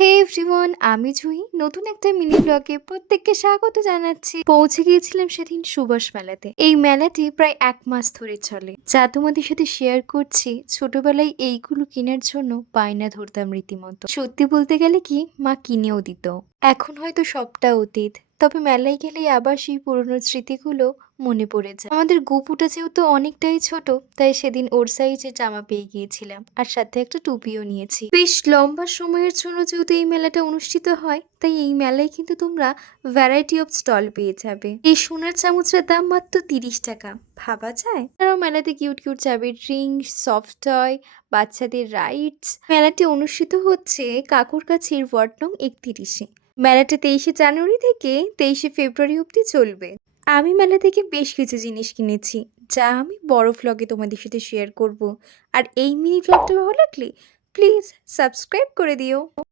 হে everyone, আমি জুহি। নতুন একটা মিনি ব্লগে প্রত্যেককে স্বাগত জানাচ্ছি। পৌঁছে গিয়েছিলাম সেদিন সুভাষ মেলাতে। এই মেলাটি প্রায় 1 মাস ধরে চলে, যা তোমাদের সাথে শেয়ার করছি। ছোটবেলায় এইগুলো কেনার জন্য বায়না ধরতাম রীতিমতো। সত্যি বলতে গেলে কি, মা কিনেও দিত। এখন হয়তো সবটা অতীত, তবে মেলায় গেলেই আবার সেই পুরনো স্মৃতিগুলো মনে পড়ে যায়। আমাদের গুপুটা যেহেতু অনেকটাই ছোট, তাই সেদিন ওর সাইজে জামা পেয়ে গিয়েছিলাম, আর সাথে একটা টুপিও নিয়েছি। বেশ লম্বা সময়ের জন্য যেহেতু এই মেলাটা অনুষ্ঠিত হয়, তাই এই মেলায় কিন্তু তোমরা ভ্যারাইটি অফ স্টল পেয়ে যাবে। এই সোনার চামচের দাম মাত্র 30 টাকা, ভাবা যায়? তারাও মেলাতে কিউট কিউট চাবির রিং, সফট টয়, বাচ্চাদের রাইডস। মেলাটি অনুষ্ঠিত হচ্ছে কাকুর কাছির ওয়ার্ড নং 31-এ। মেলাটা 23শে জানুয়ারি থেকে 23শে ফেব্রুয়ারি অবধি চলবে। আমি মেলা থেকে বেশ কিছু জিনিস কিনেছি, যা আমি বড় ভ্লগে তোমাদের সাথে শেয়ার করব। আর এই মিনি ভ্লগটা ভালো লাগলে প্লিজ সাবস্ক্রাইব করে দিও।